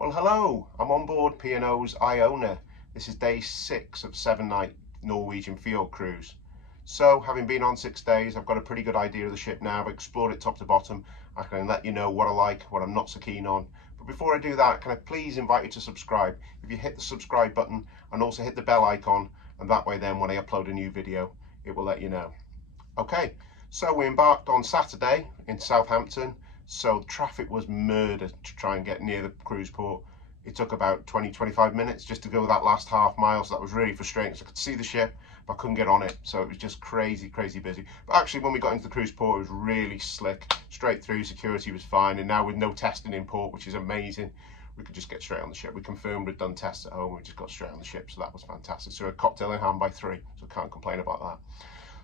Well, hello, I'm on board P&O's IONA. This is day 6 of 7-night Norwegian Fjord cruise. So, having been on 6 days, I've got a pretty good idea of the ship now. I've explored it top to bottom. I can let you know what I like, what I'm not so keen on. But before I do that, can I please invite you to subscribe? If you hit the subscribe button and also hit the bell icon, and that way then when I upload a new video, it will let you know. Okay, so we embarked on Saturday in Southampton. So the traffic was murder to try and get near the cruise port. It took about 20-25 minutes just to go that last half mile, so that was really frustrating. So I could see the ship, but I couldn't get on it, so it was just crazy busy. But actually, when we got into the cruise port, it was really slick, straight through, security was fine, and now with no testing in port, which is amazing, we could just get straight on the ship. We confirmed we'd done tests at home, we just got straight on the ship, so that was fantastic. So a cocktail in hand by 3, so can't complain about that.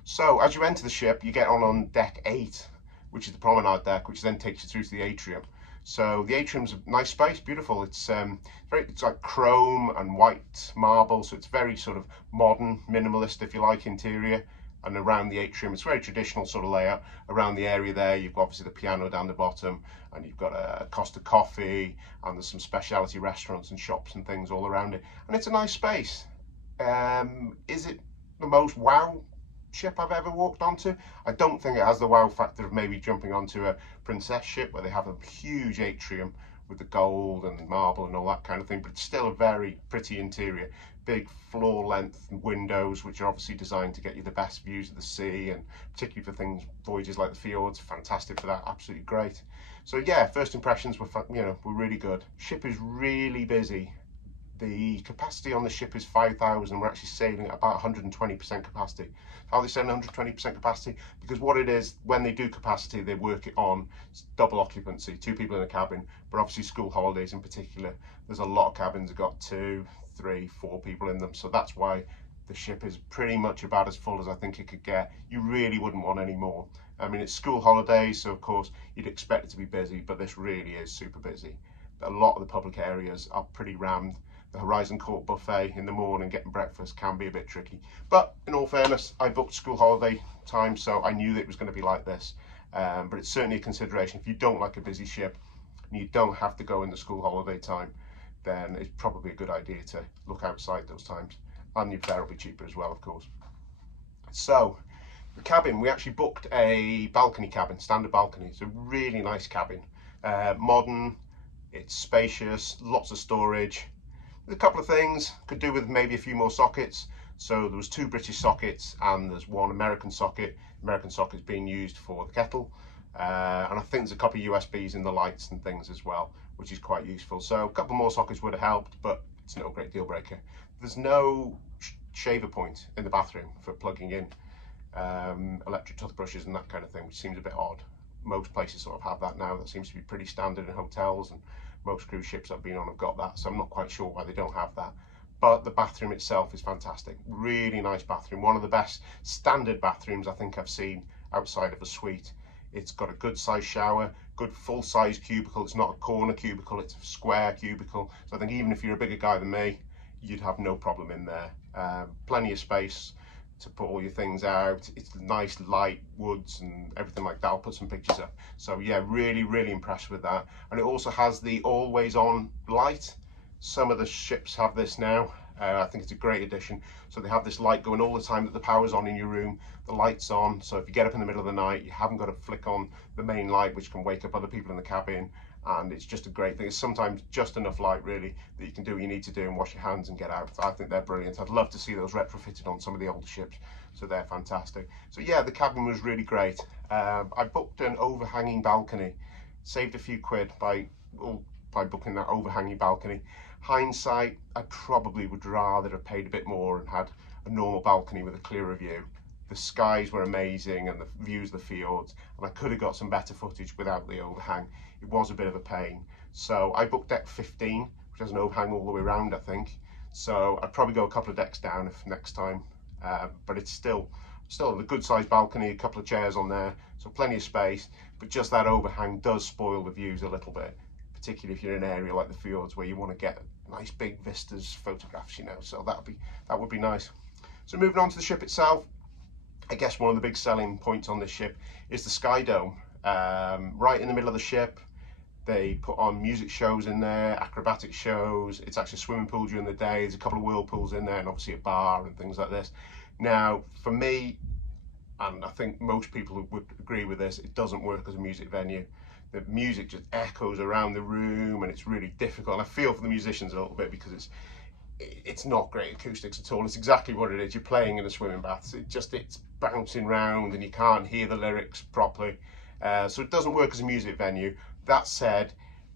So as you enter the ship, you get on deck 8, which is the promenade deck, which then takes you through to the atrium. So the atrium's a nice space, beautiful. It's like chrome and white marble, so it's very sort of modern, minimalist, if you like, interior. And around the atrium, it's very traditional sort of layout. Around the area there, you've got obviously the piano down the bottom, and you've got a Costa coffee, and there's some specialty restaurants and shops and things all around it. And it's a nice space. Is it the most wow ship I've ever walked onto? I don't think it has the wow factor of maybe jumping onto a princess ship where they have a huge atrium with the gold and marble and all that kind of thing, but it's still a very pretty interior. Big floor length windows, which are obviously designed to get you the best views of the sea, and particularly for things, voyages like the fjords, fantastic for that, absolutely great. So yeah, first impressions were were really good. Ship is really busy. The capacity on the ship is 5,000. We're actually sailing at about 120% capacity. How are they saying 120% capacity? Because what it is, when they do capacity, they work it on double occupancy, 2 people in a cabin. But obviously school holidays in particular, there's a lot of cabins that got 2, 3, 4 people in them. So that's why the ship is pretty much about as full as I think it could get. You really wouldn't want any more. I mean, it's school holidays, so of course you'd expect it to be busy, but this really is super busy. A lot of the public areas are pretty rammed. The Horizon Court buffet in the morning, getting breakfast can be a bit tricky. But in all fairness, I booked school holiday time, so I knew that it was going to be like this. But it's certainly a consideration. If you don't like a busy ship and you don't have to go in the school holiday time, then it's probably a good idea to look outside those times. And your fare will be cheaper as well, of course. So the cabin, we actually booked a balcony cabin, standard balcony. It's a really nice cabin, modern, it's spacious, lots of storage. A couple of things, could do with maybe a few more sockets. So there was 2 British sockets and there's 1 American socket. American socket's being used for the kettle. And I think there's a couple of USBs in the lights and things as well, which is quite useful. So a couple more sockets would have helped, but it's no great deal breaker. There's no shaver point in the bathroom for plugging in electric toothbrushes and that kind of thing, which seems a bit odd. Most places sort of have that now. That seems to be pretty standard in hotels, and most cruise ships I've been on have got that, so I'm not quite sure why they don't have that. But the bathroom itself is fantastic. Really nice bathroom. One of the best standard bathrooms I think I've seen outside of a suite. It's got a good size shower, good full size cubicle. It's not a corner cubicle, it's a square cubicle. So I think even if you're a bigger guy than me, you'd have no problem in there. Plenty of space to put all your things out. It's nice light woods and everything like that. I'll put some pictures up. So yeah, really impressed with that. And it also has the always on light. Some of the ships have this now. I think it's a great addition. So they have this light going all the time that the power's on in your room, the light's on, so if you get up in the middle of the night, you haven't got to flick on the main light, which can wake up other people in the cabin. And it's just a great thing. It's sometimes just enough light really that you can do what you need to do and wash your hands and get out. I think they're brilliant. I'd love to see those retrofitted on some of the older ships, so they're fantastic. So yeah, the cabin was really great. I booked an overhanging balcony, saved a few quid by booking that overhanging balcony. Hindsight, I probably would rather have paid a bit more and had a normal balcony with a clearer view. The skies were amazing and the views of the fjords, and I could have got some better footage without the overhang. It was a bit of a pain. So I booked deck 15, which has an overhang all the way around, I think. So I'd probably go a couple of decks down if next time. But it's still a good sized balcony, a couple of chairs on there, so plenty of space. But just that overhang does spoil the views a little bit, particularly if you're in an area like the fjords where you want to get nice big vistas, photographs, so that would be nice. So moving on to the ship itself, I guess one of the big selling points on this ship is the sky dome, right in the middle of the ship. They put on music shows in there, acrobatic shows. It's actually a swimming pool during the day. There's a couple of whirlpools in there, and obviously a bar and things like this. Now, for me, and I think most people would agree with this, it doesn't work as a music venue. The music just echoes around the room, and it's really difficult. And I feel for the musicians a little bit, because it's not great acoustics at all. It's exactly what it is. You're playing in a swimming bath. It's bouncing round, and you can't hear the lyrics properly. So it doesn't work as a music venue. That said,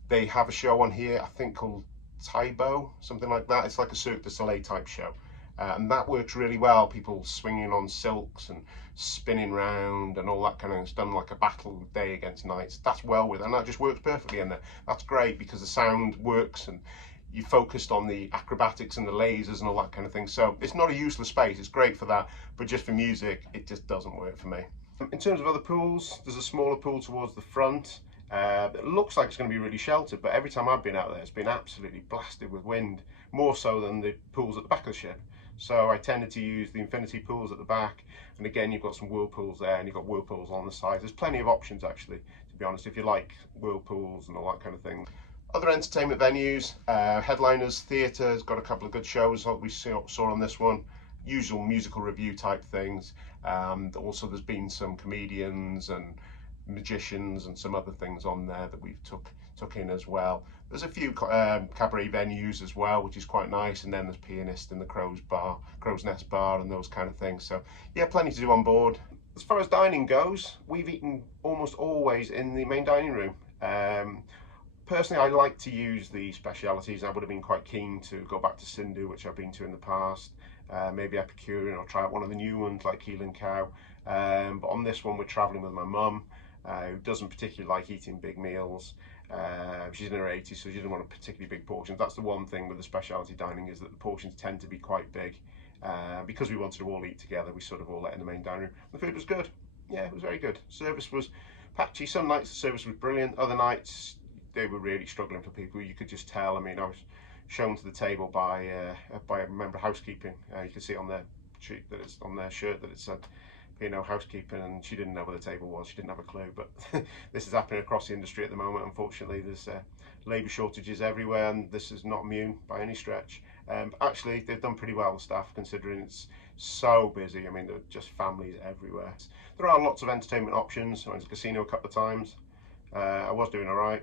they have a show on here, I think called Taibo, something like that. It's like a Cirque du Soleil type show. And that works really well. People swinging on silks and spinning round and all that kind of thing. It's done like a battle day against nights. That's well with it, and that just works perfectly in there. That's great because the sound works, and you focused on the acrobatics and the lasers and all that kind of thing. So it's not a useless space. It's great for that, but just for music, it just doesn't work for me. In terms of other pools, there's a smaller pool towards the front. It looks like it's going to be really sheltered, but every time I've been out there, it's been absolutely blasted with wind, more so than the pools at the back of the ship. So I tended to use the infinity pools at the back, and again, you've got some whirlpools there, and you've got whirlpools on the side. There's plenty of options, actually, to be honest, if you like whirlpools and all that kind of thing. Other entertainment venues, Headliners Theatre has got a couple of good shows that we saw on this one. Usual musical review type things. Also, there's been some comedians and magicians and some other things on there that we've took in as well. There's a few cabaret venues as well, which is quite nice, and then there's Pianist and the Crow's Nest Bar and those kind of things. So yeah, plenty to do on board. As far as dining goes, we've eaten almost always in the main dining room. Personally, I like to use the specialities. I would have been quite keen to go back to Sindhu, which I've been to in the past, maybe Epicurean, or try out one of the new ones like Keel and Cow. But on this one, we're traveling with my mum, who doesn't particularly like eating big meals. She's in her 80s, so she doesn't want a particularly big portion. That's the one thing with the specialty dining, is that the portions tend to be quite big. Because we wanted to all eat together, we sort of all ate in the main dining room. The food was good. Yeah, it was very good. Service was patchy. Some nights the service was brilliant. Other nights they were really struggling for people. You could just tell. I mean, I was shown to the table by a member of housekeeping. You could see on their sheet that it's on their shirt that it said P&O housekeeping, and she didn't know where the table was. She didn't have a clue. But this is happening across the industry at the moment. Unfortunately, there's labour shortages everywhere, and this is not immune by any stretch. Actually, they've done pretty well, the staff, considering it's so busy. I mean, there are just families everywhere. There are lots of entertainment options. I went to the casino a couple of times. I was doing all right.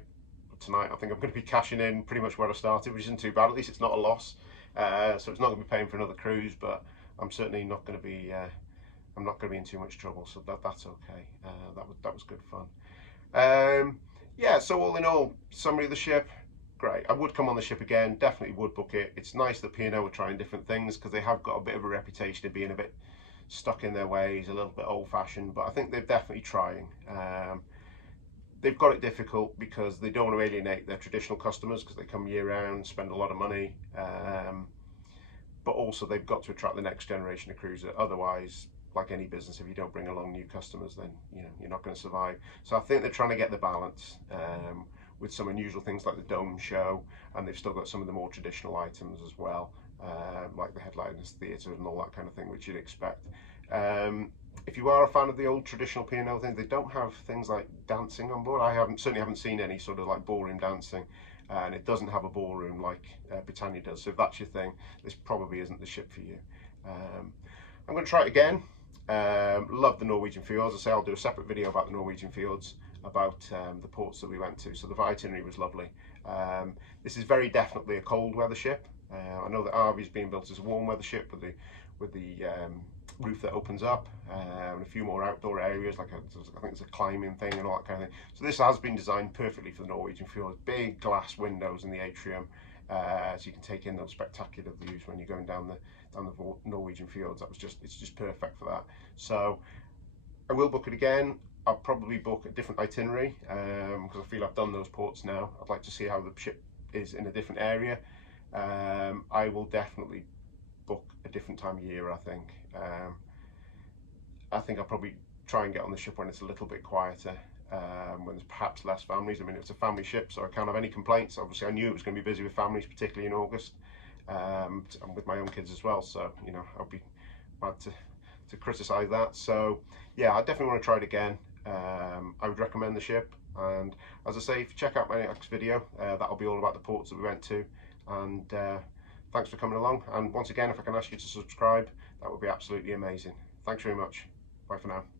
Tonight I think I'm going to be cashing in pretty much where I started, which isn't too bad. At least it's not a loss, so it's not going to be paying for another cruise, but I'm certainly not going to be I'm not going to be in too much trouble, so that's okay. That was good fun. Yeah, so all in all, summary of the ship, great. I would come on the ship again, definitely would book it. It's nice that P&O are trying different things, because they have got a bit of a reputation of being a bit stuck in their ways, a little bit old-fashioned, but I think they're definitely trying. They've got it difficult because they don't want to alienate their traditional customers, because they come year round, spend a lot of money, but also they've got to attract the next generation of cruiser. Otherwise, like any business, if you don't bring along new customers, then you're not going to survive. So I think they're trying to get the balance with some unusual things like the dome show, and they've still got some of the more traditional items as well, like the Headliners Theatre and all that kind of thing, which you'd expect. If you are a fan of the old traditional P&O thing, they don't have things like dancing on board. I certainly haven't seen any sort of like ballroom dancing, and it doesn't have a ballroom like Britannia does. So if that's your thing, this probably isn't the ship for you. I'm going to try it again. Love the Norwegian Fjords. I say I'll do a separate video about the Norwegian Fjords, about the ports that we went to. So the itinerary was lovely. This is very definitely a cold weather ship. I know that RV is being built as a warm weather ship with the roof that opens up, and a few more outdoor areas, like I think it's a climbing thing and all that kind of thing. So this has been designed perfectly for the Norwegian Fjords. Big glass windows in the atrium, so you can take in those spectacular views when you're going down the Norwegian Fjords. It's just perfect for that. So I will book it again. I'll probably book a different itinerary, because I feel I've done those ports now. I'd like to see how the ship is in a different area. I will definitely book a different time of year, I think. I think I'll probably try and get on the ship when it's a little bit quieter, when there's perhaps less families. I mean, it's a family ship, so I can't have any complaints. Obviously, I knew it was going to be busy with families, particularly in August, and with my own kids as well, so I'll be bad to criticise that. So yeah, I definitely want to try it again. I would recommend the ship. And as I say, if you check out my next video, that'll be all about the ports that we went to. And thanks for coming along. And once again, if I can ask you to subscribe, that would be absolutely amazing. Thanks very much. Bye for now.